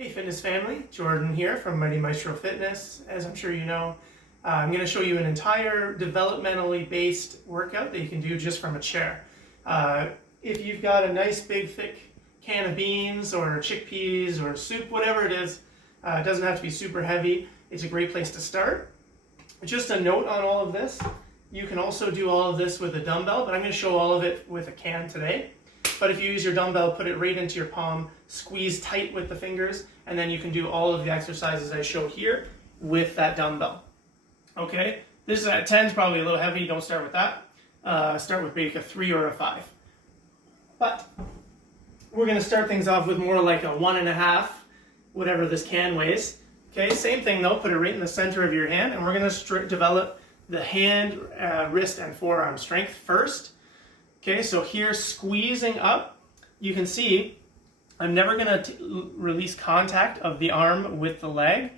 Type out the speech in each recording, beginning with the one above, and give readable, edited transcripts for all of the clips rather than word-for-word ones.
Hey fitness family, Jordan here from Mighty Maestro Fitness. As I'm sure you know, I'm going to show you an entire developmentally based workout that you can do just from a chair. If you've got a nice big thick can of beans or chickpeas or soup, whatever it is, it doesn't have to be super heavy. It's a great place to start. Just a note on all of this, you can also do all of this with a dumbbell, but I'm going to show all of it with a can today. But if you use your dumbbell, put it right into your palm, squeeze tight with the fingers, and then you can do all of the exercises I show here with that dumbbell. Okay, this is at 10 is probably a little heavy, don't start with that. Start with maybe a 3 or a 5. But we're going to start things off with more like a 1.5, whatever this can weighs. Okay, same thing though, put it right in the center of your hand, and we're going to develop the hand, wrist, and forearm strength first. Okay, so here squeezing up, you can see I'm never going to release contact of the arm with the leg,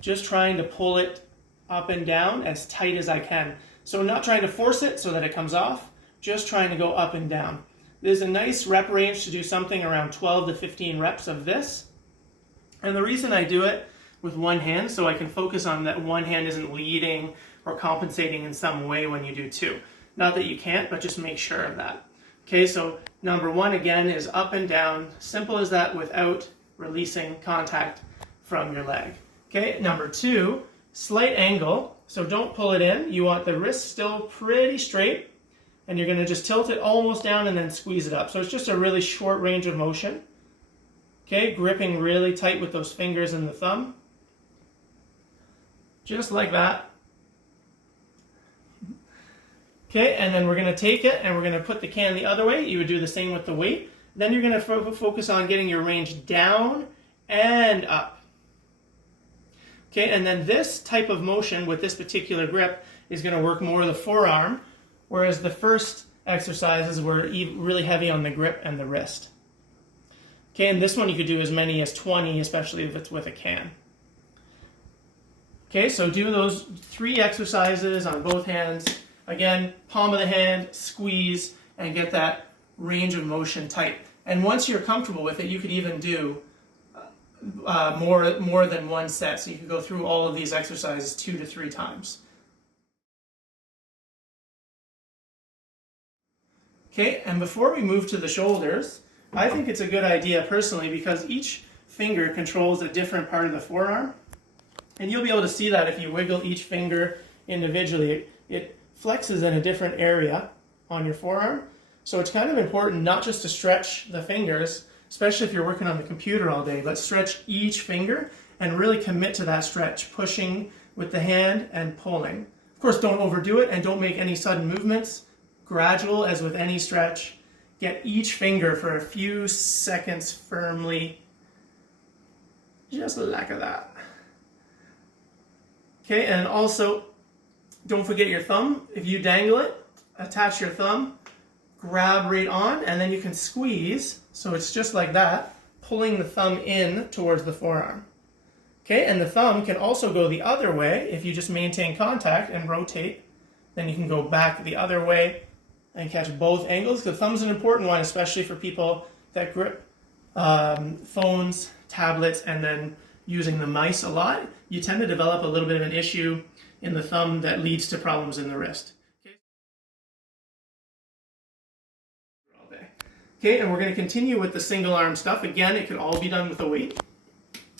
just trying to pull it up and down as tight as I can. So not trying to force it so that it comes off, just trying to go up and down. There's a nice rep range to do something around 12 to 15 reps of this. And the reason I do it with one hand, so I can focus on that one hand isn't leading or compensating in some way when you do two. Not that you can't, but just make sure of that. Okay, so number one again is up and down. Simple as that without releasing contact from your leg. Okay, number two, slight angle. So don't pull it in. You want the wrist still pretty straight, and you're going to just tilt it almost down and then squeeze it up. So it's just a really short range of motion. Okay, gripping really tight with those fingers and the thumb. Just like that. Okay, and then we're going to take it and we're going to put the can the other way. You would do the same with the weight. Then you're going to focus on getting your range down and up. Okay, and then this type of motion with this particular grip is going to work more the forearm, whereas the first exercises were really heavy on the grip and the wrist. Okay, and this one you could do as many as 20, especially if it's with a can. Okay, so do those 3 exercises on both hands. Again, palm of the hand, squeeze, and get that range of motion tight. And once you're comfortable with it, you could even do more than one set. So you can go through all of these exercises 2 to 3 times. Okay, and before we move to the shoulders, I think it's a good idea personally because each finger controls a different part of the forearm. And you'll be able to see that if you wiggle each finger individually. It flexes in a different area on your forearm. So it's kind of important not just to stretch the fingers, especially if you're working on the computer all day, but stretch each finger and really commit to that stretch, pushing with the hand and pulling. Of course, don't overdo it and don't make any sudden movements. Gradual as with any stretch. Get each finger for a few seconds firmly, just like that. Okay, and also, don't forget your thumb. If you dangle it, attach your thumb, grab right on, and then you can squeeze. So it's just like that, pulling the thumb in towards the forearm. Okay, and the thumb can also go the other way. If you just maintain contact and rotate, then you can go back the other way and catch both angles. The thumb's an important one, especially for people that grip phones, tablets, and then using the mice a lot. You tend to develop a little bit of an issue in the thumb that leads to problems in the wrist. Okay, and we're going to continue with the single arm stuff. Again, it could all be done with a weight.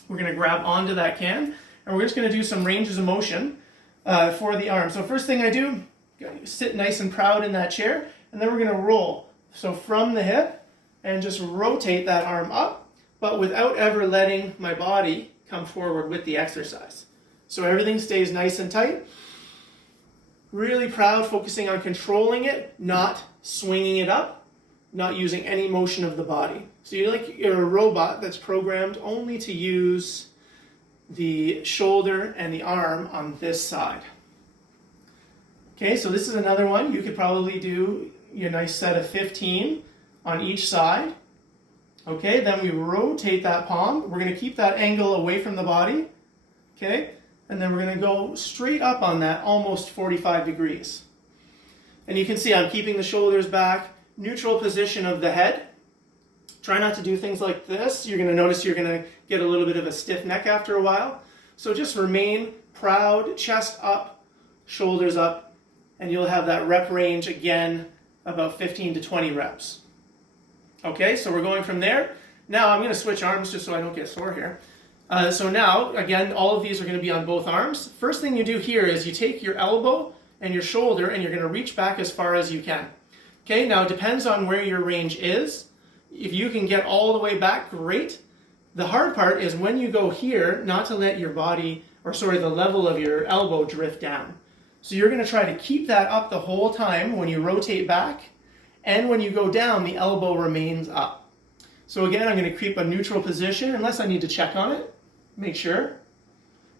We're going to grab onto that can, and we're just going to do some ranges of motion for the arm. So first thing I do, sit nice and proud in that chair, and then we're going to roll. So from the hip, and just rotate that arm up, but without ever letting my body come forward with the exercise. So everything stays nice and tight. Really proud, focusing on controlling it, not swinging it up, not using any motion of the body. So you're a robot that's programmed only to use the shoulder and the arm on this side. Okay, so this is another one. You could probably do your nice set of 15 on each side. Okay, then we rotate that palm. We're going to keep that angle away from the body. Okay, and then we're going to go straight up on that, almost 45 degrees. And you can see I'm keeping the shoulders back, neutral position of the head, Try not to do things like this. You're going to notice you're going to get a little bit of a stiff neck after a while. So just remain proud, chest up, shoulders up, and you'll have that rep range again, about 15 to 20 reps. Okay, so we're going from there. Now I'm going to switch arms just so I don't get sore here. So now, again, all of these are going to be on both arms. First thing you do here is you take your elbow and your shoulder and you're going to reach back as far as you can. Okay, now it depends on where your range is. If you can get all the way back, great. The hard part is when you go here, not to let your body, or sorry, the level of your elbow drift down. So you're going to try to keep that up the whole time when you rotate back, and when you go down, the elbow remains up. So again, I'm going to keep a neutral position unless I need to check on it. Make sure.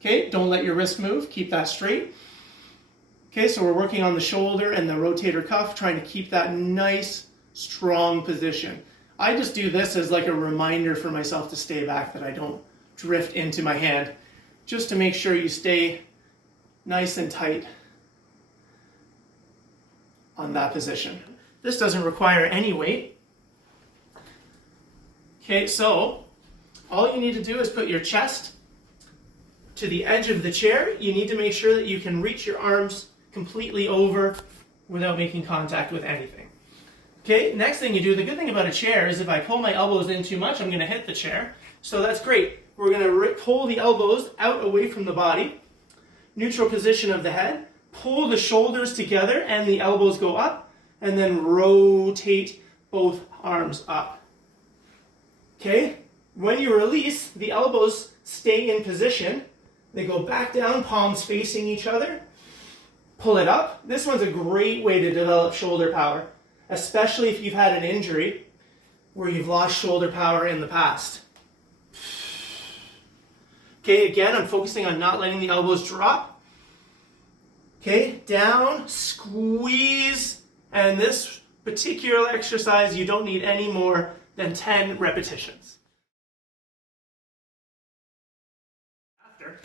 Okay, don't let your wrist move. Keep that straight. Okay, so we're working on the shoulder and the rotator cuff, trying to keep that nice, strong position. I just do this as like a reminder for myself to stay back, that I don't drift into my hand, just to make sure you stay nice and tight on that position. This doesn't require any weight. Okay, so all you need to do is put your chest to the edge of the chair. You need to make sure that you can reach your arms completely over without making contact with anything. Okay, next thing you do, the good thing about a chair is if I pull my elbows in too much, I'm going to hit the chair. So that's great. We're going to pull the elbows out away from the body, neutral position of the head, pull the shoulders together and the elbows go up, and then rotate both arms up. Okay, when you release, the elbows stay in position. They go back down, palms facing each other. Pull it up. This one's a great way to develop shoulder power, especially if you've had an injury where you've lost shoulder power in the past. Okay, again, I'm focusing on not letting the elbows drop. Okay, down, squeeze, and this particular exercise, you don't need any more than 10 repetitions. After,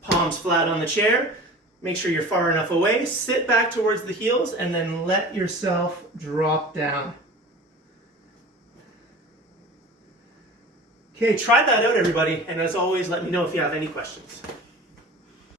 palms flat on the chair. Make sure you're far enough away. Sit back towards the heels and then let yourself drop down. Okay, try that out, everybody. And as always, let me know if you have any questions.